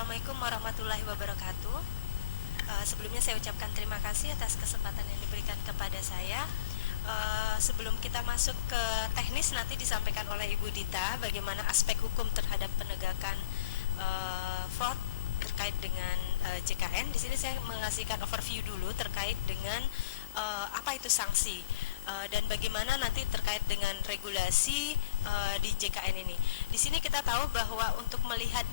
Assalamualaikum warahmatullahi wabarakatuh. Sebelumnya saya ucapkan terima kasih atas kesempatan yang diberikan kepada saya. Sebelum kita masuk ke teknis, nanti disampaikan oleh Ibu Dita bagaimana aspek hukum terhadap penegakan fraud terkait dengan JKN. Di sini saya mengasihkan overview dulu terkait dengan apa itu sanksi dan bagaimana nanti terkait dengan regulasi di JKN ini. Di sini kita tahu bahwa untuk melihat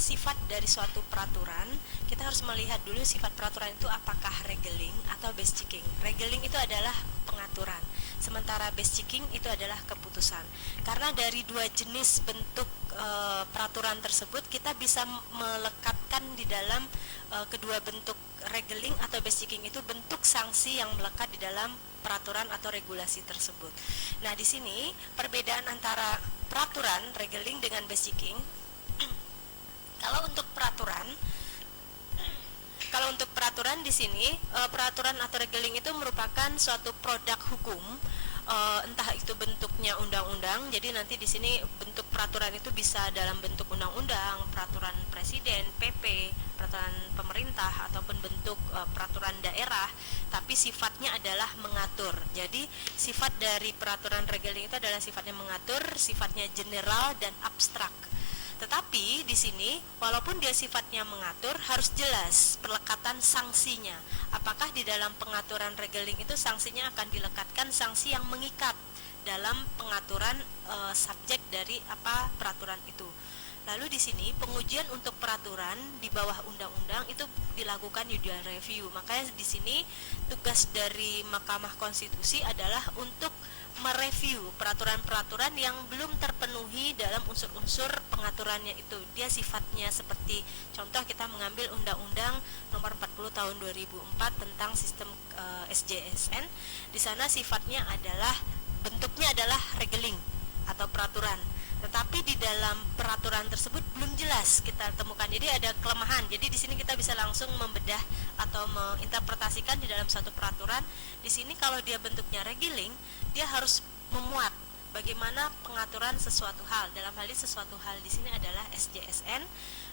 sifat dari suatu peraturan, kita harus melihat dulu sifat peraturan itu apakah regeling atau base checking. Regeling itu adalah pengaturan, sementara base checking itu adalah keputusan. Karena dari dua jenis bentuk peraturan tersebut, kita bisa melekatkan di dalam kedua bentuk regeling atau base checking itu bentuk sanksi yang melekat di dalam peraturan atau regulasi tersebut. Nah, di sini perbedaan antara peraturan regeling dengan base checking. Kalau untuk peraturan di sini, peraturan atau regeling itu merupakan suatu produk hukum, entah itu bentuknya undang-undang. Jadi nanti di sini bentuk peraturan itu bisa dalam bentuk undang-undang, peraturan presiden, PP, peraturan pemerintah, ataupun bentuk peraturan daerah, tapi sifatnya adalah mengatur. Jadi sifat dari peraturan regeling itu adalah sifatnya mengatur, sifatnya general dan abstrak. Tetapi di sini walaupun dia sifatnya mengatur, harus jelas perlekatan sanksinya. Apakah di dalam pengaturan regeling itu sanksinya akan dilekatkan sanksi yang mengikat dalam pengaturan subjek dari apa peraturan itu. Lalu di sini pengujian untuk peraturan di bawah undang-undang itu dilakukan judicial review. Makanya di sini tugas dari Mahkamah Konstitusi adalah untuk mereview peraturan-peraturan yang belum terpenuhi dalam unsur-unsur pengaturannya itu. Dia sifatnya seperti contoh kita mengambil Undang-Undang Nomor 40 Tahun 2004 tentang sistem SJSN. Di sana sifatnya adalah bentuknya adalah regeling atau peraturan. Tetapi di dalam peraturan tersebut belum jelas kita temukan. Jadi ada kelemahan. Jadi di sini kita bisa langsung membedah atau menginterpretasikan di dalam satu peraturan. Di sini kalau dia bentuknya regeling, dia harus memuat bagaimana pengaturan sesuatu hal. Dalam hal ini sesuatu hal di sini adalah SJSN.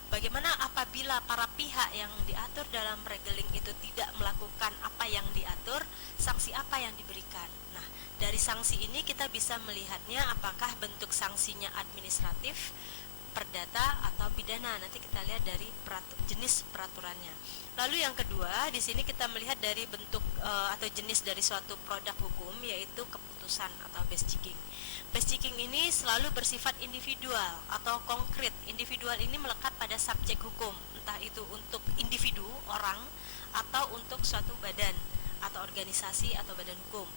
Bagaimana apabila para pihak yang diatur dalam regeling itu tidak melakukan apa yang diatur, sanksi apa yang diberikan. Nah, dari sanksi ini kita bisa melihatnya apakah bentuk sanksinya administratif, perdata atau pidana. Nanti kita lihat dari jenis peraturannya. Lalu yang kedua, di sini kita melihat dari bentuk atau jenis dari suatu produk hukum, yaitu keputusan atau base checking. Base checking ini selalu bersifat individual atau konkret. Individual ini melekat pada subjek hukum, entah itu untuk individu, orang, atau untuk suatu badan atau organisasi atau badan hukum.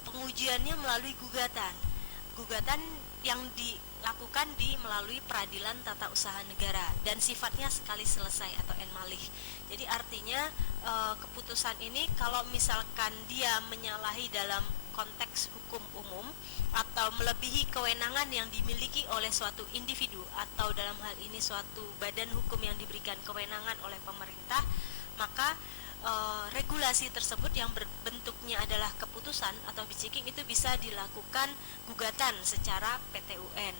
Pengujiannya melalui gugatan. Gugatan yang dilakukan melalui peradilan tata usaha negara dan sifatnya sekali selesai atau en malih. Jadi artinya keputusan ini kalau misalkan dia menyalahi dalam konteks hukum umum atau melebihi kewenangan yang dimiliki oleh suatu individu atau dalam hal ini suatu badan hukum yang diberikan kewenangan oleh pemerintah, maka regulasi tersebut yang berbentuknya adalah keputusan atau base-checking itu bisa dilakukan gugatan secara PT-UN.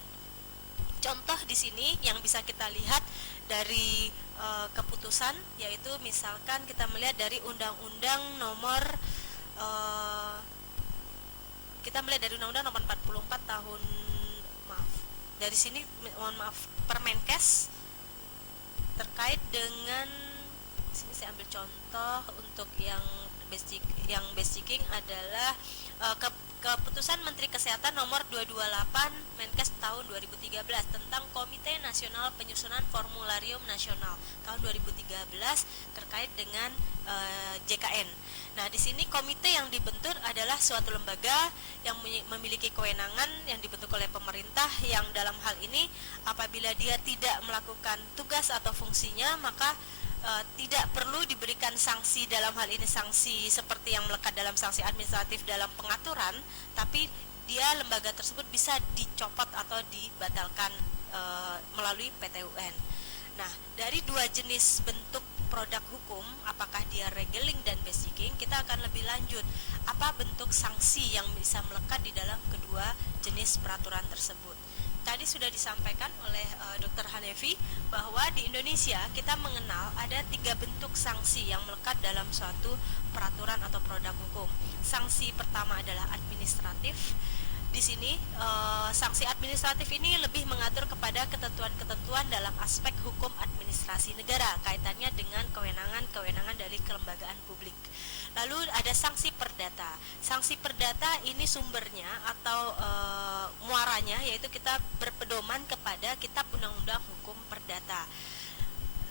Contoh di sini yang bisa kita lihat dari keputusan, yaitu misalkan kita melihat dari Undang-Undang Nomor Nomor 44 tahun dari sini Permenkes terkait dengan sini saya ambil contoh untuk yang base checking adalah keputusan Menteri Kesehatan nomor 228 Menkes tahun 2013 tentang Komite Nasional Penyusunan Formularium Nasional tahun 2013 terkait dengan JKN. Nah, di sini komite yang dibentuk adalah suatu lembaga yang memiliki kewenangan yang dibentuk oleh pemerintah, yang dalam hal ini apabila dia tidak melakukan tugas atau fungsinya, maka tidak perlu diberikan sanksi, dalam hal ini sanksi seperti yang melekat dalam sanksi administratif dalam pengaturan, tapi dia lembaga tersebut bisa dicopot atau dibatalkan melalui PT-UN. Nah, dari dua jenis bentuk produk hukum, apakah dia regeling dan base checking, kita akan lebih lanjut apa bentuk sanksi yang bisa melekat di dalam kedua jenis peraturan tersebut. tadi sudah disampaikan oleh Dr. Hanefi bahwa di Indonesia kita mengenal ada 3 bentuk sanksi yang melekat dalam suatu peraturan atau produk hukum. Sanksi pertama adalah administratif. Di sini sanksi administratif ini lebih mengatur kepada ketentuan-ketentuan dalam aspek hukum administrasi negara kaitannya dengan kewenangan-kewenangan dari kelembagaan publik. Lalu ada sanksi perdata. Sanksi perdata ini sumbernya atau muaranya yaitu kita berpedoman kepada Kitab Undang-Undang Hukum Perdata.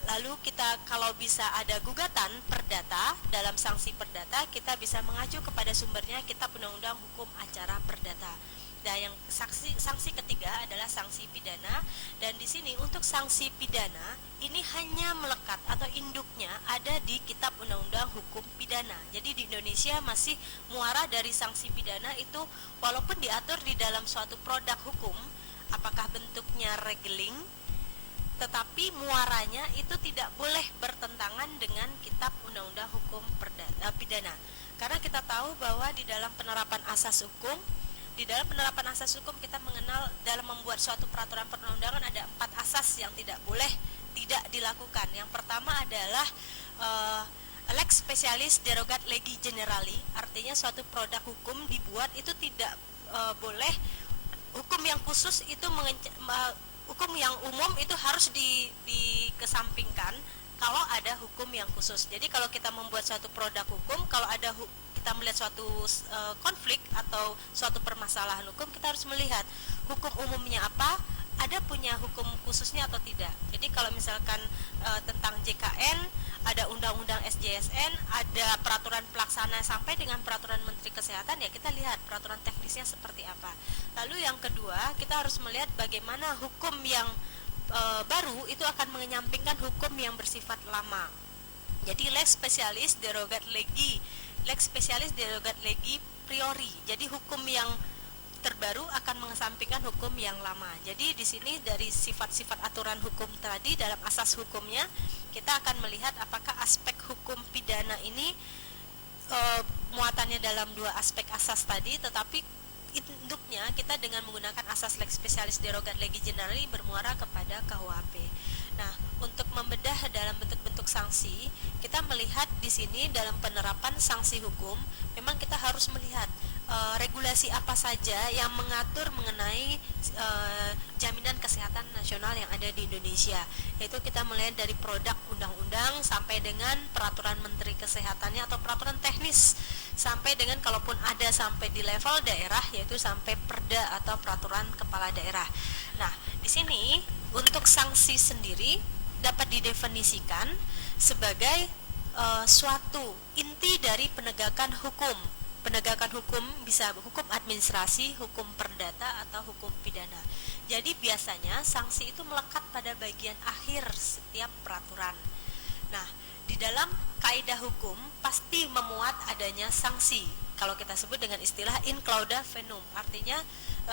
Lalu kita kalau bisa ada gugatan perdata dalam sanksi perdata, kita bisa mengacu kepada sumbernya Kitab Undang-Undang Hukum Acara Perdata. Nah, yang sanksi ketiga adalah sanksi pidana, dan di sini untuk sanksi pidana ini hanya melekat atau induknya ada di Kitab Undang-Undang Hukum Pidana. Jadi di Indonesia masih muara dari sanksi pidana itu walaupun diatur di dalam suatu produk hukum, apakah bentuknya regeling, tetapi muaranya itu tidak boleh bertentangan dengan Kitab Undang-Undang Hukum Pidana. Karena kita tahu bahwa di dalam penerapan asas hukum, kita mengenal dalam membuat suatu peraturan perundang-undangan ada 4 asas yang tidak boleh tidak dilakukan. Yang pertama adalah lex specialis derogat legi generali, artinya suatu produk hukum dibuat itu tidak boleh hukum yang khusus itu hukum yang umum itu harus dikesampingkan kalau ada hukum yang khusus. Jadi kalau kita membuat suatu produk hukum, kalau ada kita melihat suatu konflik atau suatu permasalahan hukum, kita harus melihat hukum umumnya apa, ada punya hukum khususnya atau tidak. Jadi kalau misalkan tentang JKN, ada undang-undang SJSN, ada peraturan pelaksana sampai dengan peraturan Menteri Kesehatan, ya kita lihat peraturan teknisnya seperti apa. Lalu yang kedua, kita harus melihat bagaimana hukum yang baru itu akan menyampingkan hukum yang bersifat lama. Jadi lex specialis derogat legi priori. Jadi hukum yang terbaru akan mengesampingkan hukum yang lama. Jadi di sini dari sifat-sifat aturan hukum tadi dalam asas hukumnya, kita akan melihat apakah aspek hukum pidana ini muatannya dalam 2 aspek asas tadi, tetapi induknya kita dengan menggunakan asas lex specialis derogat legi generali bermuara kepada KUHP. Nah, untuk membedah dalam bentuk-bentuk sanksi, kita melihat di sini dalam penerapan sanksi hukum, memang kita harus melihat regulasi apa saja yang mengatur mengenai jaminan kesehatan nasional yang ada di Indonesia. Yaitu kita melihat dari produk undang-undang sampai dengan peraturan Menteri Kesehatannya atau peraturan teknis, sampai dengan kalaupun ada sampai di level daerah, yaitu sampai perda atau peraturan kepala daerah. Nah, di sini untuk sanksi sendiri dapat didefinisikan sebagai suatu inti dari penegakan hukum. Penegakan hukum bisa hukum administrasi, hukum perdata, atau hukum pidana. Jadi biasanya sanksi itu melekat pada bagian akhir setiap peraturan. Nah, di dalam kaidah hukum pasti memuat adanya sanksi. Kalau kita sebut dengan istilah in clauda venum, artinya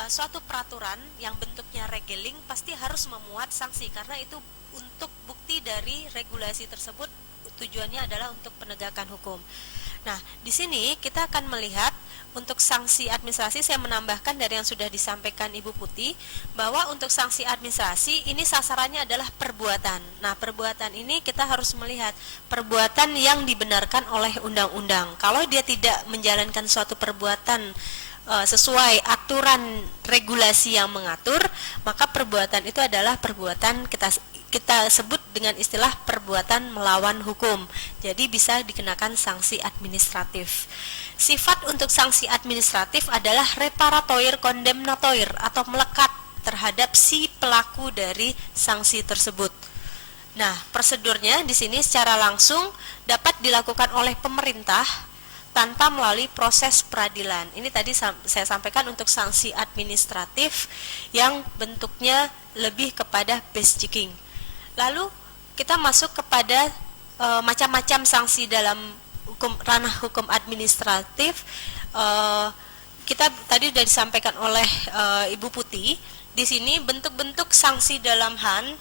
suatu peraturan yang bentuknya regeling pasti harus memuat sanksi, karena itu untuk bukti dari regulasi tersebut tujuannya adalah untuk penegakan hukum. Nah, di sini kita akan melihat untuk sanksi administrasi, saya menambahkan dari yang sudah disampaikan Ibu Putih, bahwa untuk sanksi administrasi ini sasarannya adalah perbuatan. Nah, perbuatan ini kita harus melihat perbuatan yang dibenarkan oleh undang-undang. Kalau dia tidak menjalankan suatu perbuatan sesuai aturan regulasi yang mengatur, maka perbuatan itu adalah perbuatan kita sebut dengan istilah perbuatan melawan hukum. Jadi bisa dikenakan sanksi administratif. Sifat untuk sanksi administratif adalah reparatoir condemnatoir atau melekat terhadap si pelaku dari sanksi tersebut. Nah, prosedurnya di sini secara langsung dapat dilakukan oleh pemerintah tanpa melalui proses peradilan. Ini tadi saya sampaikan untuk sanksi administratif yang bentuknya lebih kepada base checking. Lalu kita masuk kepada macam-macam sanksi dalam ranah hukum administratif. Kita tadi sudah disampaikan oleh Ibu Putih. Di sini bentuk-bentuk sanksi dalam HAN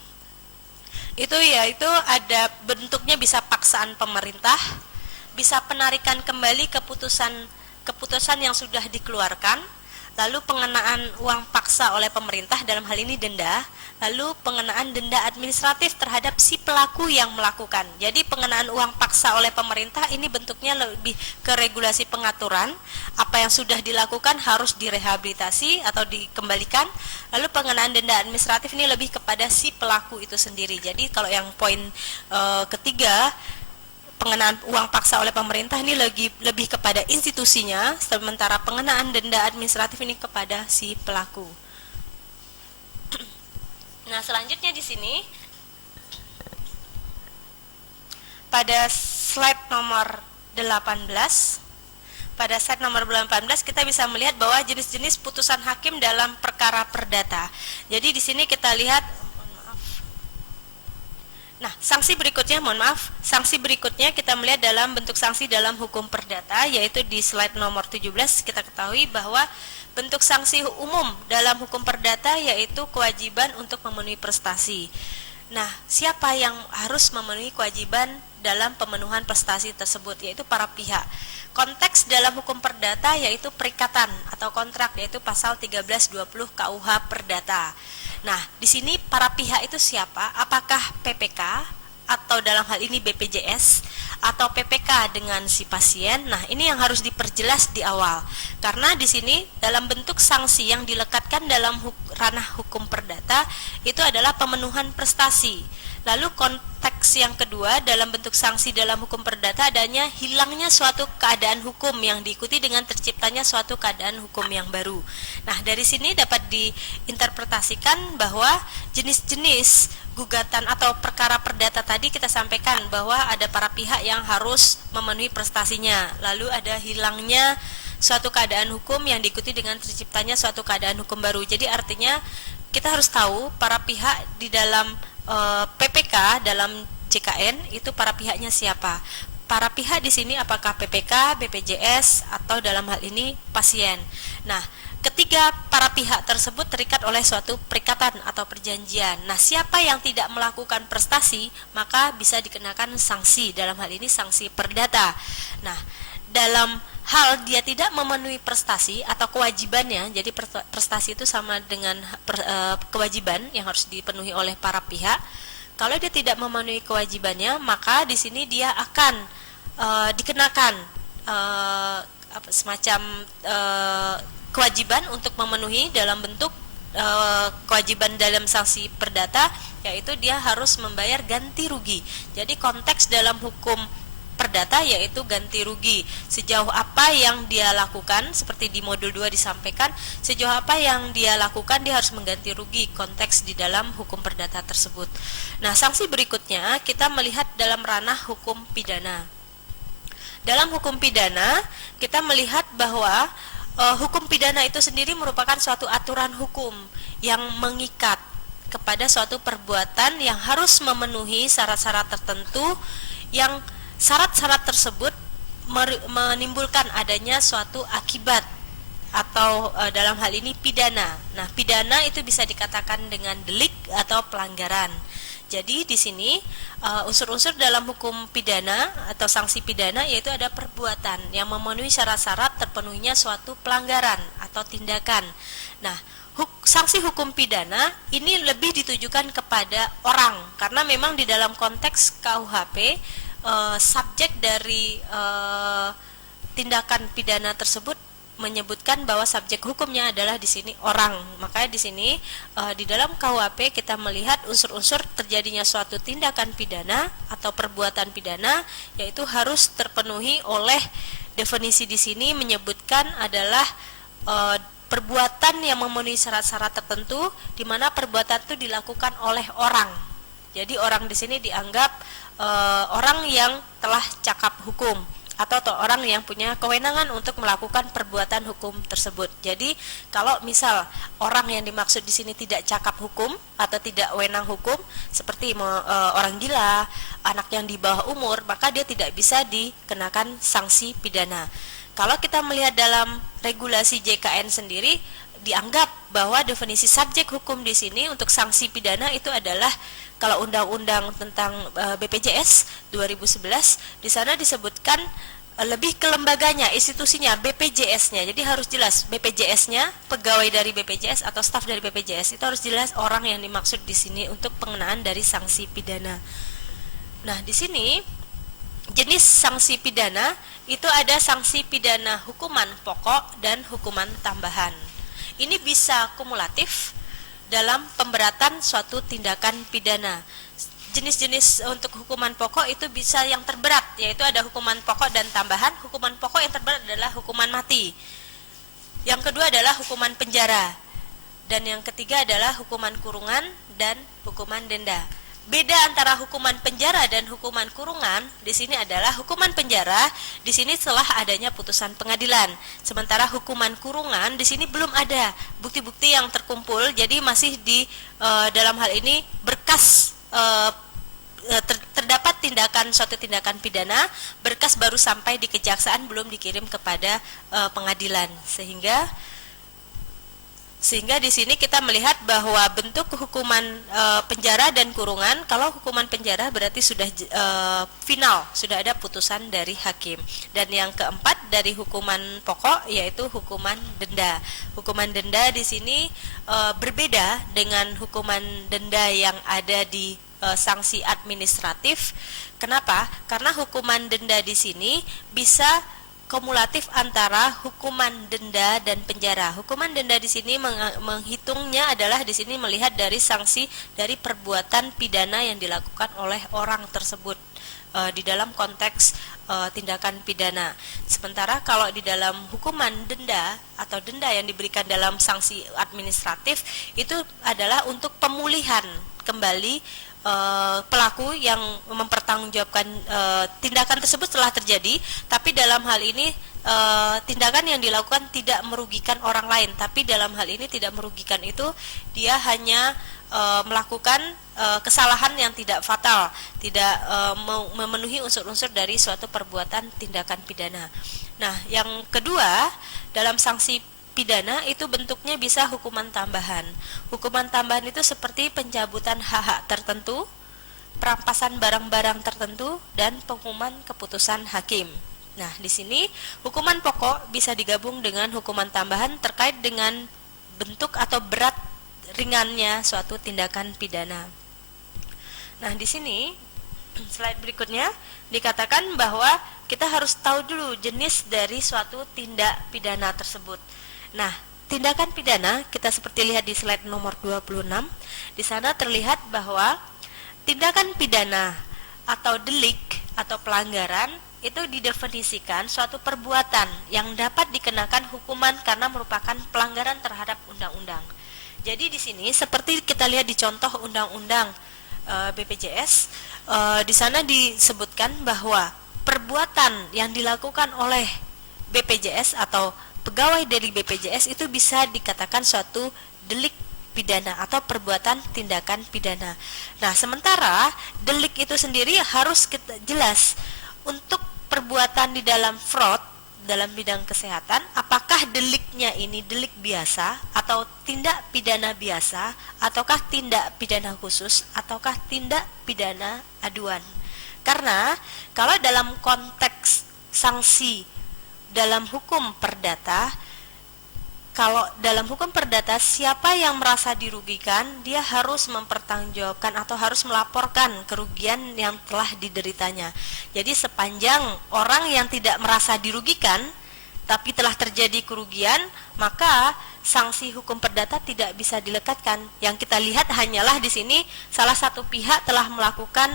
itu yaitu ada bentuknya bisa paksaan pemerintah, bisa penarikan kembali keputusan yang sudah dikeluarkan, lalu pengenaan uang paksa oleh pemerintah dalam hal ini denda, lalu pengenaan denda administratif terhadap si pelaku yang melakukan. Jadi pengenaan uang paksa oleh pemerintah ini bentuknya lebih ke regulasi pengaturan, apa yang sudah dilakukan harus direhabilitasi atau dikembalikan. Lalu pengenaan denda administratif ini lebih kepada si pelaku itu sendiri. Jadi kalau yang poin ketiga, pengenaan uang paksa oleh pemerintah ini lebih kepada institusinya, sementara pengenaan denda administratif ini kepada si pelaku. Nah, selanjutnya di sini pada slide nomor 18, kita bisa melihat bahwa jenis-jenis putusan hakim dalam perkara perdata. Jadi di sini kita lihat, nah, sanksi berikutnya kita melihat dalam bentuk sanksi dalam hukum perdata, yaitu di slide nomor 17 kita ketahui bahwa bentuk sanksi umum dalam hukum perdata yaitu kewajiban untuk memenuhi prestasi. Nah, siapa yang harus memenuhi kewajiban dalam pemenuhan prestasi tersebut? Yaitu para pihak. Konteks dalam hukum perdata yaitu perikatan atau kontrak, yaitu pasal 1320 KUH Perdata. Nah, di sini para pihak itu siapa? Apakah PPK atau dalam hal ini BPJS atau PPK dengan si pasien? Nah, ini yang harus diperjelas di awal. Karena di sini dalam bentuk sanksi yang dilekatkan dalam ranah hukum perdata itu adalah pemenuhan prestasi. Lalu konteks yang kedua dalam bentuk sanksi dalam hukum perdata adanya hilangnya suatu keadaan hukum yang diikuti dengan terciptanya suatu keadaan hukum yang baru. Nah, dari sini dapat diinterpretasikan bahwa jenis-jenis gugatan atau perkara perdata tadi kita sampaikan bahwa ada para pihak yang harus memenuhi prestasinya. Lalu ada hilangnya suatu keadaan hukum yang diikuti dengan terciptanya suatu keadaan hukum baru. Jadi artinya kita harus tahu para pihak di dalam PPK dalam JKN itu para pihaknya siapa. Para pihak di sini apakah PPK, BPJS atau dalam hal ini pasien. Nah, ketiga para pihak tersebut terikat oleh suatu perikatan atau perjanjian. Nah, siapa yang tidak melakukan prestasi maka bisa dikenakan sanksi, dalam hal ini sanksi perdata. Nah, dalam hal dia tidak memenuhi prestasi atau kewajibannya, jadi prestasi itu sama dengan kewajiban yang harus dipenuhi oleh para pihak. Kalau dia tidak memenuhi kewajibannya, maka di sini dia akan dikenakan semacam kewajiban untuk memenuhi dalam bentuk kewajiban dalam sanksi perdata, yaitu dia harus membayar ganti rugi. Jadi konteks dalam hukum perdata yaitu ganti rugi. Sejauh apa yang dia lakukan, seperti di modul 2 disampaikan, sejauh apa yang dia lakukan dia harus mengganti rugi, konteks di dalam hukum perdata tersebut. Nah, sanksi berikutnya kita melihat dalam ranah hukum pidana. Dalam hukum pidana kita melihat bahwa hukum pidana itu sendiri merupakan suatu aturan hukum yang mengikat kepada suatu perbuatan yang harus memenuhi syarat-syarat tertentu, yang syarat-syarat tersebut menimbulkan adanya suatu akibat atau dalam hal ini pidana. Nah, pidana itu bisa dikatakan dengan delik atau pelanggaran. Jadi di sini unsur-unsur dalam hukum pidana atau sanksi pidana yaitu ada perbuatan yang memenuhi syarat-syarat terpenuhinya suatu pelanggaran atau tindakan. Nah, sanksi hukum pidana ini lebih ditujukan kepada orang, karena memang di dalam konteks KUHP subjek dari tindakan pidana tersebut menyebutkan bahwa subjek hukumnya adalah di sini orang. Makanya di sini di dalam KUHP kita melihat unsur-unsur terjadinya suatu tindakan pidana atau perbuatan pidana yaitu harus terpenuhi oleh definisi di sini menyebutkan adalah perbuatan yang memenuhi syarat-syarat tertentu di mana perbuatan itu dilakukan oleh orang. Jadi orang di sini dianggap orang yang telah cakap hukum atau orang yang punya kewenangan untuk melakukan perbuatan hukum tersebut. Jadi kalau misal orang yang dimaksud di sini tidak cakap hukum atau tidak wenang hukum, seperti orang gila, anak yang di bawah umur, maka dia tidak bisa dikenakan sanksi pidana. Kalau kita melihat dalam regulasi JKN sendiri, dianggap bahwa definisi subjek hukum di sini untuk sanksi pidana itu adalah kalau undang-undang tentang BPJS 2011 di sana disebutkan lebih ke lembaganya, institusinya, BPJS-nya. Jadi harus jelas BPJS-nya, pegawai dari BPJS atau staf dari BPJS itu harus jelas orang yang dimaksud di sini untuk pengenaan dari sanksi pidana. Nah, di sini jenis sanksi pidana itu ada sanksi pidana hukuman pokok dan hukuman tambahan. Ini bisa kumulatif dalam pemberatan suatu tindakan pidana. Jenis-jenis untuk hukuman pokok itu bisa yang terberat, yaitu ada hukuman pokok dan tambahan. Hukuman pokok yang terberat adalah hukuman mati. Yang kedua adalah hukuman penjara. Dan yang ketiga adalah hukuman kurungan dan hukuman denda. Beda antara hukuman penjara dan hukuman kurungan di sini adalah hukuman penjara di sini setelah adanya putusan pengadilan. Sementara hukuman kurungan di sini belum ada bukti-bukti yang terkumpul, jadi masih di dalam hal ini berkas terdapat suatu tindakan pidana, berkas baru sampai di kejaksaan, belum dikirim kepada pengadilan, sehingga di sini kita melihat bahwa bentuk hukuman penjara dan kurungan, kalau hukuman penjara berarti sudah final, sudah ada putusan dari hakim. Dan yang keempat dari hukuman pokok yaitu hukuman denda. Hukuman denda di sini berbeda dengan hukuman denda yang ada di sanksi administratif. Kenapa? Karena hukuman denda di sini bisa kumulatif antara hukuman denda dan penjara. Hukuman denda di sini menghitungnya adalah di sini melihat dari sanksi dari perbuatan pidana yang dilakukan oleh orang tersebut di dalam konteks tindakan pidana. Sementara kalau di dalam hukuman denda atau denda yang diberikan dalam sanksi administratif itu adalah untuk pemulihan kembali pelaku yang mempertanggungjawabkan tindakan tersebut telah terjadi, tapi dalam hal ini tindakan yang dilakukan tidak merugikan orang lain, tapi dalam hal ini tidak merugikan itu dia hanya melakukan kesalahan yang tidak fatal, tidak memenuhi unsur-unsur dari suatu perbuatan tindakan pidana. Nah, yang kedua dalam sanksi pidana itu bentuknya bisa hukuman tambahan. Hukuman tambahan itu seperti pencabutan hak-hak tertentu, perampasan barang-barang tertentu, dan pengumuman keputusan hakim. Nah, di sini hukuman pokok bisa digabung dengan hukuman tambahan terkait dengan bentuk atau berat ringannya suatu tindakan pidana. Nah, di sini slide berikutnya dikatakan bahwa kita harus tahu dulu jenis dari suatu tindak pidana tersebut. Nah, tindakan pidana kita seperti lihat di slide nomor 26. Di sana terlihat bahwa tindakan pidana atau delik atau pelanggaran itu didefinisikan suatu perbuatan yang dapat dikenakan hukuman karena merupakan pelanggaran terhadap undang-undang. Jadi di sini seperti kita lihat di contoh undang-undang BPJS, di sana disebutkan bahwa perbuatan yang dilakukan oleh BPJS atau pegawai dari BPJS itu bisa dikatakan suatu delik pidana atau perbuatan tindakan pidana. Nah, sementara delik itu sendiri harus kita jelas untuk perbuatan di dalam fraud dalam bidang kesehatan, apakah deliknya ini delik biasa atau tindak pidana biasa ataukah tindak pidana khusus ataukah tindak pidana aduan. Karena kalau dalam konteks sanksi dalam hukum perdata, kalau dalam hukum perdata siapa yang merasa dirugikan dia harus mempertanggungjawabkan atau harus melaporkan kerugian yang telah dideritanya. Jadi sepanjang orang yang tidak merasa dirugikan tapi telah terjadi kerugian, maka sanksi hukum perdata tidak bisa dilekatkan. Yang kita lihat hanyalah di sini salah satu pihak telah melakukan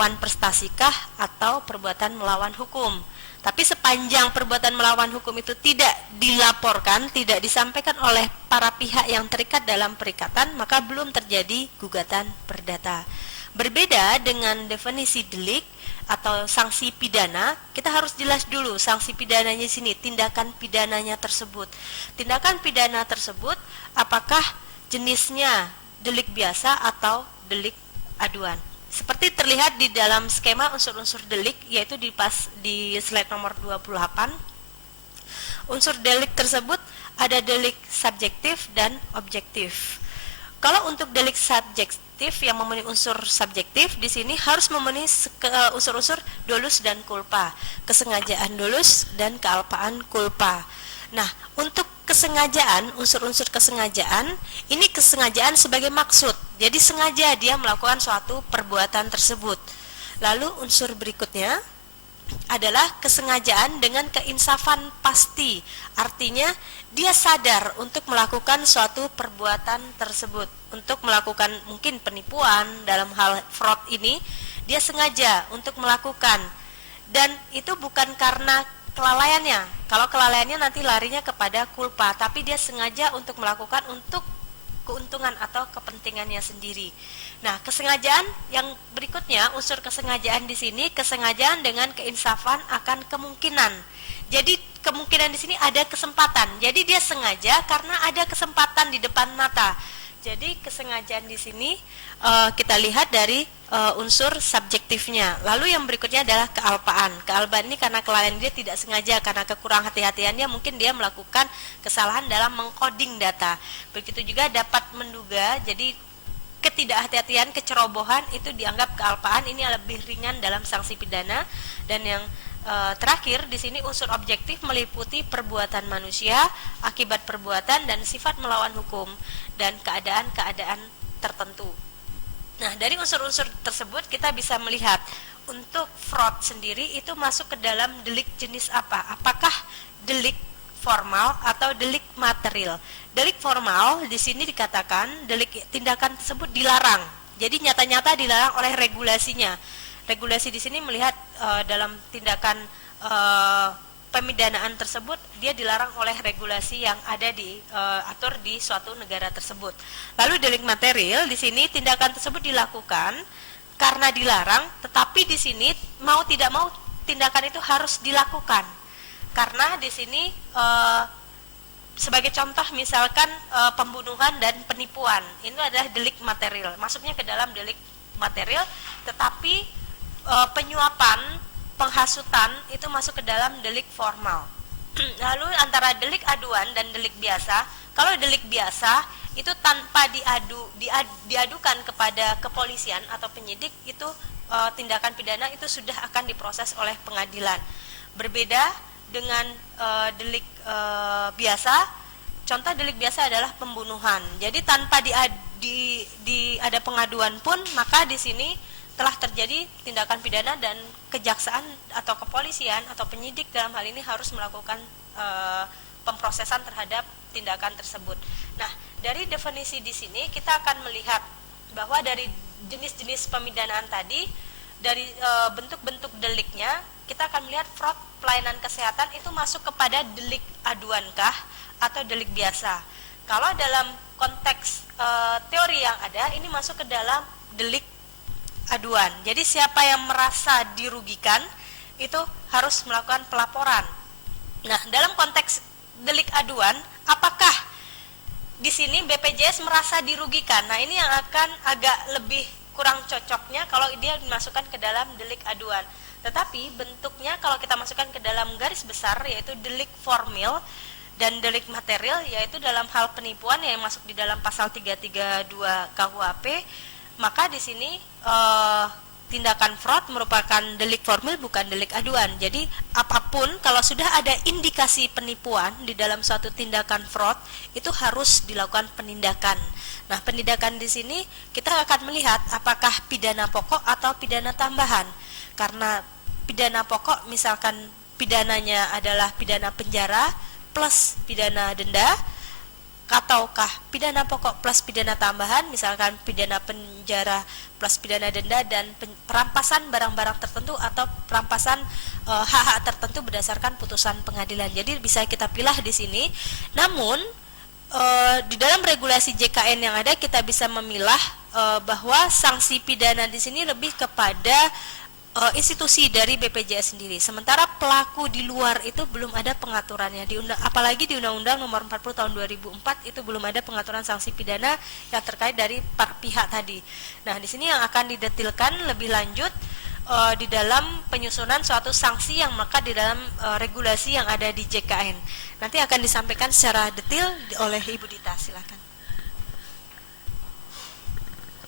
wan prestasikah atau perbuatan melawan hukum. Tapi sepanjang perbuatan melawan hukum itu tidak dilaporkan, tidak disampaikan oleh para pihak yang terikat dalam perikatan, maka belum terjadi gugatan perdata. Berbeda dengan definisi delik atau sanksi pidana, kita harus jelas dulu sanksi pidananya sini, tindakan pidananya tersebut. Tindakan pidana tersebut apakah jenisnya delik biasa atau delik aduan. Seperti terlihat di dalam skema unsur-unsur delik, yaitu di slide nomor 28. Unsur delik tersebut ada delik subjektif dan objektif. Kalau untuk delik subjektif yang memenuhi unsur subjektif, di sini harus memenuhi unsur-unsur dolus dan culpa, kesengajaan dolus dan kealpaan culpa. Nah, untuk kesengajaan, unsur-unsur kesengajaan, ini kesengajaan sebagai maksud. Jadi sengaja dia melakukan suatu perbuatan tersebut. Lalu unsur berikutnya adalah kesengajaan dengan keinsafan pasti. Artinya dia sadar untuk melakukan suatu perbuatan tersebut, untuk melakukan mungkin penipuan dalam hal fraud ini, dia sengaja untuk melakukan, dan itu bukan karena kelalaiannya. Kalau kelalaiannya nanti larinya kepada culpa, tapi dia sengaja untuk melakukan untuk keuntungan atau kepentingannya sendiri. Nah, kesengajaan yang berikutnya, unsur kesengajaan di sini, kesengajaan dengan keinsafan akan kemungkinan. Jadi kemungkinan di sini ada kesempatan. Jadi dia sengaja karena ada kesempatan di depan mata. Jadi kesengajaan di sini kita lihat dari unsur subjektifnya. Lalu yang berikutnya adalah kealpaan. Kealpaan ini karena kelalaian dia tidak sengaja, karena kekurang hati-hatiannya mungkin dia melakukan kesalahan dalam mengcoding data. Begitu juga dapat menduga, jadi ketidakhati-hatian, kecerobohan itu dianggap kealpaan, ini lebih ringan dalam sanksi pidana. Dan yang terakhir di sini unsur objektif meliputi perbuatan manusia, akibat perbuatan dan sifat melawan hukum dan keadaan-keadaan tertentu. Nah, dari unsur-unsur tersebut kita bisa melihat untuk fraud sendiri itu masuk ke dalam delik jenis apa? Apakah delik formal atau delik material? Delik formal di sini dikatakan delik tindakan tersebut dilarang. Jadi nyata-nyata dilarang oleh regulasinya. Regulasi di sini melihat dalam tindakan pemidanaan tersebut dia dilarang oleh regulasi yang ada diatur di suatu negara tersebut. Lalu delik material di sini tindakan tersebut dilakukan karena dilarang, tetapi di sini mau tidak mau tindakan itu harus dilakukan. Karena di sini sebagai contoh misalkan pembunuhan dan penipuan, ini adalah delik material, masuknya ke dalam delik material, tetapi penyuapan, penghasutan itu masuk ke dalam delik formal. Lalu antara delik aduan dan delik biasa, kalau delik biasa itu tanpa diadukan kepada kepolisian atau penyidik, itu tindakan pidana itu sudah akan diproses oleh pengadilan. Berbeda dengan delik biasa, contoh delik biasa adalah pembunuhan. Jadi tanpa ada pengaduan pun, maka di sini telah terjadi tindakan pidana dan kejaksaan atau kepolisian atau penyidik dalam hal ini harus melakukan pemprosesan terhadap tindakan tersebut. Nah, dari definisi di sini kita akan melihat bahwa dari jenis-jenis pemidanaan tadi, dari bentuk-bentuk deliknya, kita akan melihat fraud pelayanan kesehatan itu masuk kepada delik aduankah atau delik biasa. Kalau dalam konteks teori yang ada, ini masuk ke dalam delik aduan. Jadi siapa yang merasa dirugikan itu harus melakukan pelaporan. Nah, dalam konteks delik aduan, apakah di sini BPJS merasa dirugikan? Nah, ini yang akan agak lebih kurang cocoknya kalau dia dimasukkan ke dalam delik aduan. Tetapi bentuknya kalau kita masukkan ke dalam garis besar, yaitu delik formil dan delik material, yaitu dalam hal penipuan yang masuk di dalam pasal 332 KUHP, maka di sini tindakan fraud merupakan delik formil, bukan delik aduan. Jadi apapun kalau sudah ada indikasi penipuan di dalam suatu tindakan fraud, itu harus dilakukan penindakan. Nah, penindakan di sini kita akan melihat apakah pidana pokok atau pidana tambahan. Karena pidana pokok misalkan pidananya adalah pidana penjara plus pidana denda, ataukah pidana pokok plus pidana tambahan, misalkan pidana penjara plus pidana denda dan perampasan barang-barang tertentu atau perampasan hak-hak tertentu berdasarkan putusan pengadilan. Jadi bisa kita pilih di sini. Namun di dalam regulasi JKN yang ada kita bisa memilah bahwa sanksi pidana di sini lebih kepada institusi dari BPJS sendiri. Sementara pelaku di luar itu belum ada pengaturannya. Apalagi di Undang-Undang Nomor 40 Tahun 2004 itu belum ada pengaturan sanksi pidana yang terkait dari pihak tadi. Nah, di sini yang akan didetilkan lebih lanjut di dalam penyusunan suatu sanksi yang maka di dalam regulasi yang ada di JKN. Nanti akan disampaikan secara detail oleh Ibu Dita, silakan.